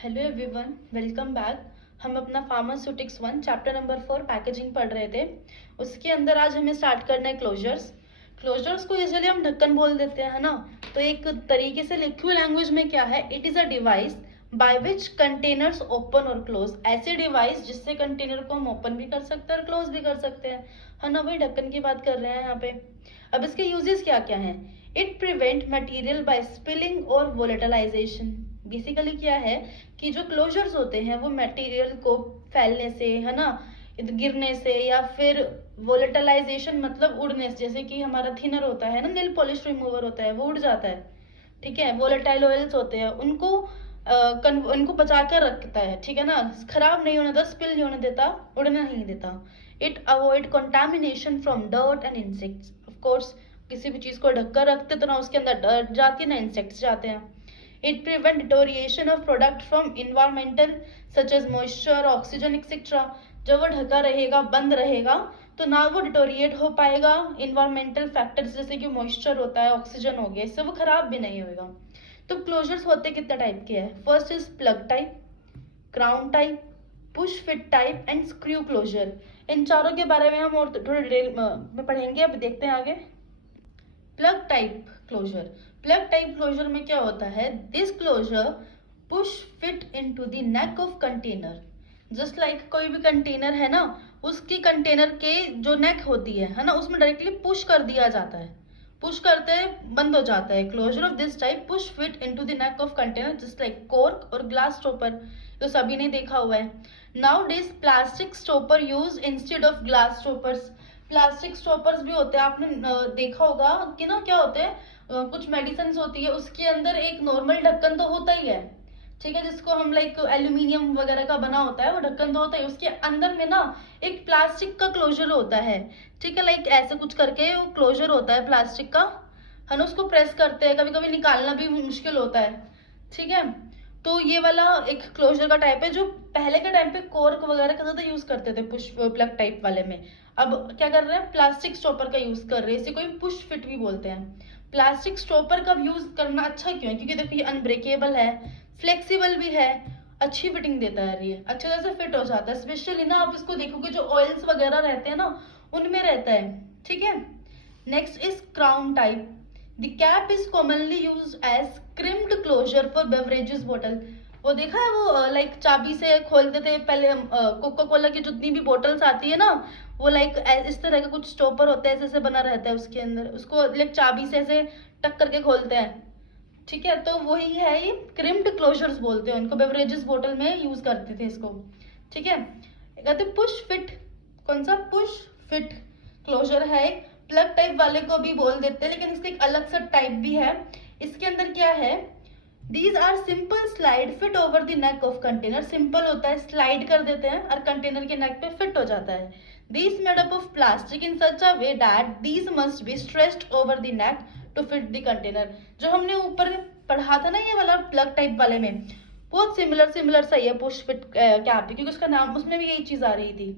Hello everyone, welcome back. हम अपना pharmaceutics 1 chapter number 4 packaging पढ़ रहे थे। उसके अंदर आज हमें स्टार्ट करना है क्लोजर्स को यूजुअली हम ढक्कन बोल देते हैं, है ना। तो एक तरीके से लिखिए लैंग्वेज में क्या है, it is a device by which containers open और क्लोज। ऐसे डिवाइस जिससे कंटेनर को हम ओपन भी कर सकते हैं और क्लोज भी कर सकते हैं, है ना। वही ढक्कन की बात कर रहे हैं यहाँ पे। अब इसके यूजेस क्या क्या हैं। It prevent material by spilling और वोलेटिलाइजेशन। बेसिकली क्या है कि जो क्लोजर्स होते हैं वो मटेरियल को फैलने से, है ना, गिरने से, या फिर वोलेटिलाइजेशन मतलब उड़ने से। जैसे कि हमारा थिनर होता है ना, नेल पॉलिश रिमूवर होता है, वो उड़ जाता है, ठीक है। वोलेटाइल ऑयल्स होते हैं, उनको बचा कर रखता है, ठीक है ना। खराब नहीं होने देता, स्पिल नहीं होने देता, उड़ना नहीं देता। It avoid contamination from dirt and insects. Of course किसी भी चीज को ढक कर रखते तो ना उसके अंदर डर्ट जाती है ना इंसेक्ट्स जाते हैं। It prevent deterioration of product from environmental such as moisture, oxygen, etc. जब वो ढका रहेगा, बंद रहेगा, तो ना वो डिटोरिएट हो पाएगा। इन्वायरमेंटल फैक्टर्स जैसे कि मॉइस्चर होता है, ऑक्सीजन हो गया, इससे वो खराब भी नहीं होगा। तो क्लोजर्स होते कितने टाइप के हैं। First is plug type, crown type, push fit type and screw closure. इन चारों के बारे में हम और थोड़ी डिटेल में पढ़ेंगे। अब देखते हैं आगे। Plug type closure. Plug type closure में क्या होता है, this closure push fit into the neck of container. Just like कोई भी कंटेनर है ना, उसकी कंटेनर के जो नेक होती है ना, उसमें डायरेक्टली पुश कर दिया जाता है, पुश करते बंद हो जाता है। Closure of this type push fit into the neck of container just like cork or glass stopper, तो सभी ने देखा हुआ है। Now this plastic stopper use instead of glass stoppers. Plastic stoppers भी होते हैं, आपने देखा होगा कि ना, क्या होते हैं, कुछ मेडिसिन होती है उसके अंदर एक नॉर्मल ढक्कन तो होता ही है, ठीक है, जिसको हम लाइक एल्यूमिनियम वगैरह का बना होता है, वो ढक्कन तो होता है, उसके अंदर में ना एक प्लास्टिक का क्लोजर होता है, ठीक है। लाइक ऐसे कुछ करके वो क्लोजर होता है प्लास्टिक का, है ना। उसको प्रेस करते हैं, कभी कभी निकालना भी मुश्किल होता है, ठीक है। तो ये वाला एक क्लोजर का टाइप है जो पहले के टाइम पे कॉर्क वगैरह का ज्यादा यूज करते थे पुश प्लग टाइप वाले में। अब क्या कर रहे हैं, प्लास्टिक स्टॉपर का यूज कर रहे हैं, इसे कोई पुश फिट भी बोलते हैं। प्लास्टिक स्टॉपर का यूज करना अच्छा क्यों है, क्योंकि देखो ये अनब्रेकेबल है, फ्लेक्सिबल भी है, अच्छी फिटिंग देता है, ये अच्छे तरह से फिट हो जाता है। स्पेशली ना आप इसको देखोगे जो ऑयल्स वगैरह रहते हैं ना, उनमें रहता है, ठीक है। Next is crown type. The cap is commonly use as crimped closure for beverages bottle. वो देखा है, वो लाइक चाबी से खोलते थे पहले। कोका कोला की जितनी भी बॉटल्स आती है ना, वो लाइक इस तरह का कुछ स्टॉपर होता है, ऐसे ऐसे बना रहता है उसके अंदर, उसको लाइक चाबी से ऐसे टक करके खोलते हैं, ठीक है। तो वही है ये क्रिम्ड क्लोजर्स बोलते हैं उनको, बेवरेजेस बोतल में यूज करते थे इसको, ठीक है। कहते पुश फिट, कौन सा पुश फिट क्लोजर है, एक प्लग टाइप वाले को भी बोल देते हैं, लेकिन इसका एक अलग सा टाइप भी है। इसके अंदर क्या है, these are simple slide fit over the neck of container. Simple होता है, स्लाइड कर देते हैं और कंटेनर के नेक पे फिट हो जाता है। These made up of plastic in such a way that these must be stretched over the neck to fit the container. जो हमने ऊपर पढ़ा था ना ये वाला प्लग टाइप वाले में, बहुत सिमिलर सा ये पुश फिट कैप, क्योंकि उसका नाम, उसमें भी यही चीज आ रही थी,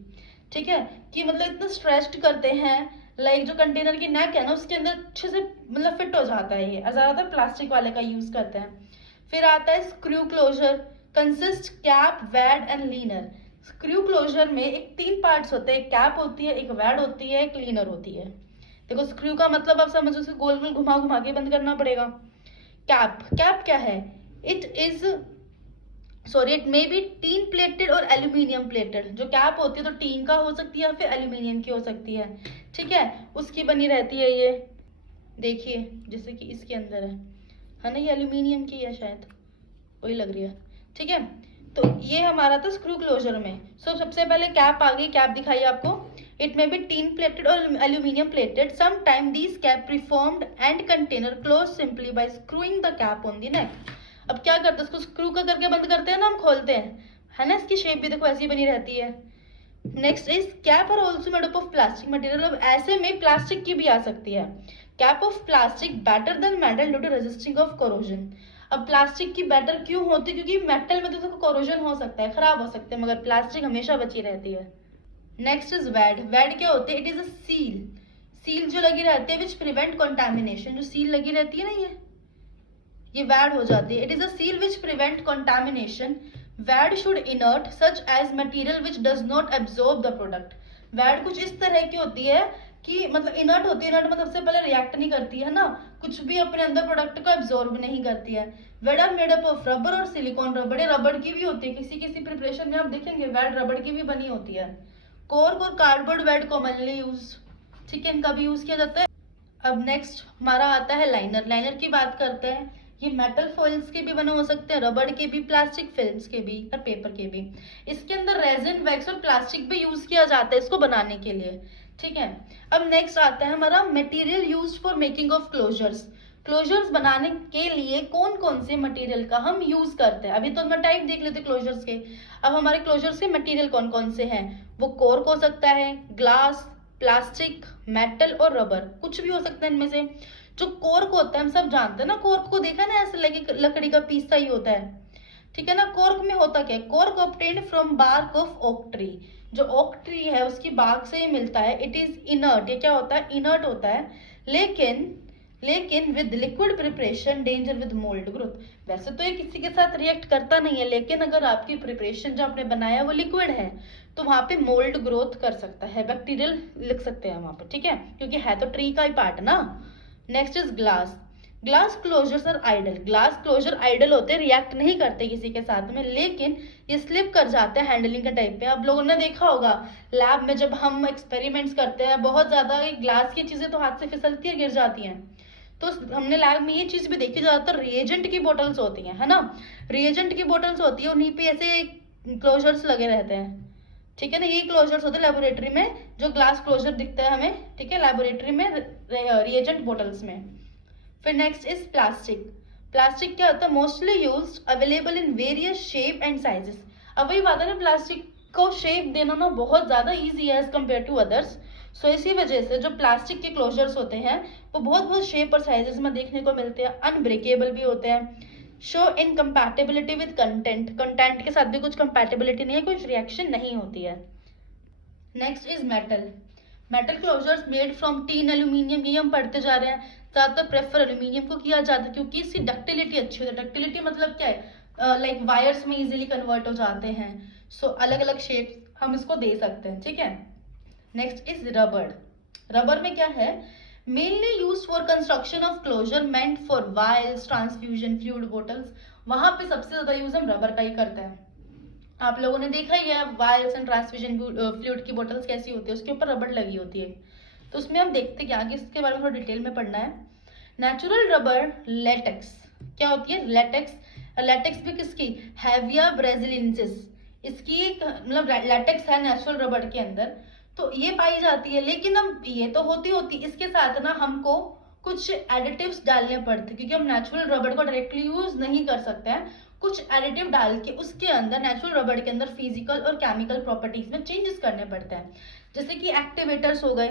ठीक है, कि मतलब इतना स्ट्रेच्ड करते हैं, लाइक जो कंटेनर की नेक है ना उसके अंदर अच्छे से मतलब फिट हो जाता है ये। ज्यादातर प्लास्टिक वाले का यूज करते हैं। फिर आता है screw closure, consist cap, wad and liner. Screw closure में एक 3 पार्ट्स होते हैं, एक कैप होती है, एक वैड होती है, एक लीनर होती है। देखो स्क्रू का मतलब आप समझो, उसे गोल गोल घुमा घुमा के बंद करना पड़ेगा। कैप क्या है, it is sorry it may be tin plated और एल्यूमिनियम प्लेटेड। जो कैप होती है तो टीन का हो सकती है या फिर एल्यूमिनियम की हो सकती है, ठीक है, उसकी बनी रहती है ये। देखिए जैसे कि इसके अंदर है ना, ये एल्यूमिनियम की है शायद, वही लग रही है, ठीक है। तो ये हमारा था स्क्रू क्लोजर में। सबसे पहले कैप आ गई, कैप दिखाई आपको। It may be tin plated और aluminium plated. Some time these cap preformed and container close simply by screwing the cap on the neck. अब क्या करते हैं, उसको स्क्रू का करके बंद करते हैं ना, हम खोलते हैं, है ना। इसकी शेप भी देखो ऐसी बनी रहती है। Next is cap are also made up of plastic material. अब ऐसे में प्लास्टिक की भी आ सकती है। Cap of plastic better than metal due to resisting of corrosion. अब प्लास्टिक की बेटर क्यों होती है, क्योंकि मेटल में तो देखो कोरोजन हो सकता है, खराब हो सकते हैं, मगर प्लास्टिक हमेशा बची रहती है। Next is वैड। वैड क्या होती है, इट इज अ सील जो लगी रहती है विच प्रिवेंट कंटामिनेशन। जो सील लगी रहती है ना, ये ये वैड हो जाती है। It is a seal which prevent contamination. Wad should inert such as material which does not absorb the product. Wad कुछ इस तरह की होती है कि मतलब इनर्ट होती है। इनर्ट मतलब सबसे पहले रिएक्ट नहीं करती है ना, कुछ भी अपने अंदर प्रोडक्ट को एब्जॉर्ब नहीं करती है। Wad are made up of rubber और सिलिकॉन। रबर रबड़ की भी होती है, किसी किसी प्रिपरेशन में आप देखेंगे वैड रबड़ की भी बनी होती है। कॉर्क और कार्डबोर्ड वैड कॉमनली यूज, ठीक है, इनका भी यूज किया जाता है। अब नेक्स्ट हमारा आता है लाइनर। लाइनर की बात करते हैं। ये मेटल फॉइल्स के भी बने हो सकते हैं, रबड़ के भी, प्लास्टिक फिल्म्स के भी और पेपर के भी। इसके अंदर रेजिन, वैक्स और प्लास्टिक भी यूज किया जाता है इसको बनाने के लिए, ठीक है। अब नेक्स्ट आता है हमारा material used for making of closures. Closures बनाने के लिए कौन कौन से मटेरियल का हम यूज करते हैं। अभी तो हम टाइप देख लेते क्लोजर्स के। अब हमारे क्लोजर्स के मटेरियल कौन कौन से हैं। वो कॉर्क हो सकता है, ग्लास, प्लास्टिक, मेटल और रबर, कुछ भी हो सकता है इनमें से। जो कॉर्क होता है हम सब जानते हैं ना, कॉर्क को देखा ना, ऐसे लगे लकड़ी का पीस सा ही होता है, ठीक है ना। कॉर्क में होता क्या है, cork obtained from bark of oak tree. जो ओक ट्री है उसकी बार्क से ही मिलता है। इट इज इनर्ट, ये क्या होता है, इनर्ट होता है। लेकिन with liquid preparation danger with mould growth. वैसे तो ये किसी के साथ रिएक्ट करता नहीं है, लेकिन अगर आपकी प्रिपरेशन जो आपने बनाया वो लिक्विड है तो वहां पे मोल्ड ग्रोथ कर सकता है, बैक्टीरियल लिख सकते हैं वहां पे, ठीक है, क्योंकि है तो ट्री का ही पार्ट ना। Next is glass. Glass closures are ideal. Glass closure ideal होते हैं, रिएक्ट नहीं करते किसी के साथ में, लेकिन ये स्लिप कर जाते हैं हैंडलिंग के टाइप पे। आप लोगों ने देखा होगा लैब में जब हम एक्सपेरिमेंट्स करते हैं, बहुत ज्यादा ग्लास की चीजें तो हाथ से फिसलती है, गिर जाती हैं। तो हमने लैब में ये चीज भी देखी, ज्यादातर रिएजेंट की बोटल्स होती हैं, है ना। रिएजेंट की बोटल्स होती है, उन्हीं पे ऐसे क्लोजर्स लगे रहते हैं, ठीक है ना। ये क्लोजर्स होते हैं लेबोरेटरी में, जो ग्लास क्लोजर दिखता है हमें, ठीक है, लेबोरेटरी में रिएजेंट बोटल्स में। फिर नेक्स्ट इज प्लास्टिक। प्लास्टिक क्या होता है, mostly used, available in various shape and sizes. अब वही बात है ना, प्लास्टिक को शेप देना ना बहुत ज्यादा इजी है एज कम्पेयर टू अदर्स। सो इसी वजह से जो प्लास्टिक के क्लोजर्स होते हैं वो बहुत बहुत शेप और साइजेस में देखने को मिलते हैं। अनब्रेकेबल भी होते हैं। Show incompatibility with content. Content के साथ भी कुछ कंपैटिबिलिटी नहीं है, कुछ रिएक्शन नहीं होती है। Next is metal. Metal closures made from tin, aluminium, ये हम पढ़ते जा रहे हैं। ज्यादातर प्रेफर एल्यूमिनियम को किया जाता है क्योंकि इसकी डक्टिलिटी अच्छी होती है। डक्टिलिटी मतलब क्या है, लाइक वायर्स में इजीली कन्वर्ट हो जाते हैं। सो अलग अलग शेप हम इसको दे सकते हैं, ठीक है। Next is rubber. रबर में क्या है, mainly use for construction of closure meant for vials, transfusion, fluid bottles. वहां पे सबसे ज्यादा यूज हम रबर का ही करते हैं। आप लोगों ने देखा ही है वायल्स एंड ट्रांसफ्यूजन फ्लूइड की बोटल्स कैसी होती है, उसके ऊपर रबर लगी होती है। तो उसमें हम देखते क्या कि इसके बारे में थोड़ा डिटेल में पढ़ना है। नेचुरल रबर लेटेक्स क्या होती है, लेटेक्स। लेटेक्स भी किसकी, हैविया ब्राजीलियंसिस, इसकी मतलब लेटेक्स है नेचुरल रबर के अंदर, तो ये पाई जाती है। लेकिन हम ये तो होती इसके साथ ना हमको कुछ एडिटिव्स डालने पड़ते, क्योंकि हम नेचुरल रबर को डायरेक्टली यूज नहीं कर सकते हैं। कुछ एडिटिव डाल के उसके अंदर, नेचुरल रबर के अंदर फिजिकल और केमिकल प्रॉपर्टीज में चेंजेस करने पड़ते हैं। जैसे कि एक्टिवेटर्स हो गए।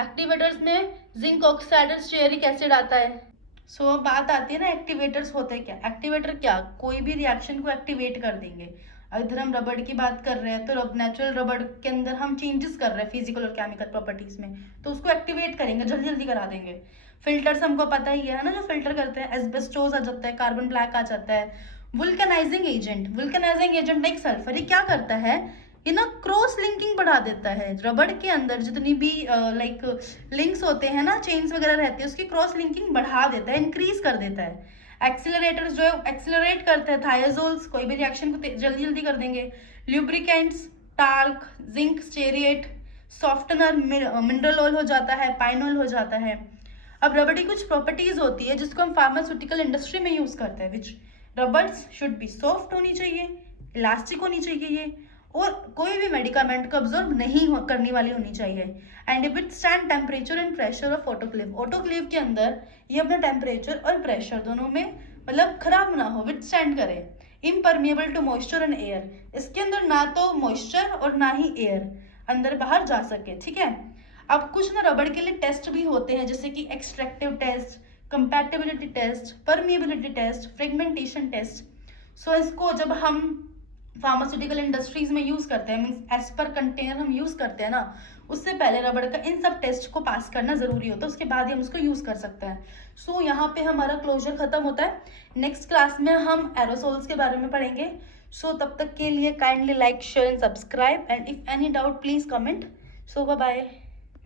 एक्टिवेटर्स में जिंक ऑक्साइड और स्टेरिक एसिड आता है। सो बात आती है ना, एक्टिवेटर्स होते क्या। एक्टिवेटर क्या, कोई भी रिएक्शन को एक्टिवेट कर देंगे। इधर हम रबर की बात कर रहे हैं तो नेचुरल रबर के अंदर हम चेंजेस कर रहे हैं फिजिकल और केमिकल प्रॉपर्टीज में, तो उसको एक्टिवेट करेंगे, जल्दी जल्दी करा देंगे। फिल्टर्स हमको पता ही है ना, जो फिल्टर करते हैं, एस्बेस्टोस आ जाता है, कार्बन ब्लैक आ जाता है। वुल्कनाइजिंग एजेंट, वुल्कनाइजिंग एजेंट लाइक सल्फर, ये क्या करता है, ये ना क्रॉस लिंकिंग बढ़ा देता है। रबड़ के अंदर जितनी भी लाइक लिंक्स होते हैं ना, चेन्स वगैरह रहती है, उसकी क्रॉस लिंकिंग बढ़ा देता है, इंक्रीज कर देता है। एक्सिलरेटर्स जो है एक्सिलरेट करते हैं, थायोजोल्स कोई भी रिएक्शन को जल्दी जल्दी कर देंगे। Lubricants, talc, zinc stearate, softener mineral oil हो जाता है, पाइन ऑयल हो जाता है। अब रबड़ की कुछ प्रॉपर्टीज होती है जिसको हम फार्मास्यूटिकल इंडस्ट्री में यूज करते हैं। विच रबर्स शुड बी सॉफ्ट होनी चाहिए, इलास्टिक होनी चाहिए ये, और कोई भी मेडिकामेंट को ऑब्जॉर्ब नहीं करने वाली होनी चाहिए। And it withstand temperature and pressure of autoclave. Autoclave के अंदर ये अपना टेम्परेचर और प्रेशर दोनों में मतलब खराब ना हो, विथस्टैंड करे। Impermeable to moisture and air, इसके अंदर ना तो मॉइस्चर और ना ही एयर अंदर बाहर जा सके, ठीक है। अब कुछ ना रबड़ के लिए टेस्ट भी होते हैं, जैसे कि extractive test, compatibility test, permeability test, fragmentation test. So इसको जब हम फार्मास्यूटिकल इंडस्ट्रीज में यूज करते हैं, मीन्स एज पर कंटेनर हम यूज करते हैं ना, उससे पहले रबड़ का इन सब टेस्ट को पास करना जरूरी होता है, उसके बाद ही हम उसको यूज कर सकते हैं। सो यहाँ पे हमारा क्लोजर खत्म होता है। नेक्स्ट क्लास में हम एरोसोल्स के बारे में पढ़ेंगे। सो तब तक के लिए kindly like, share and subscribe, and if any doubt please comment. So bye bye.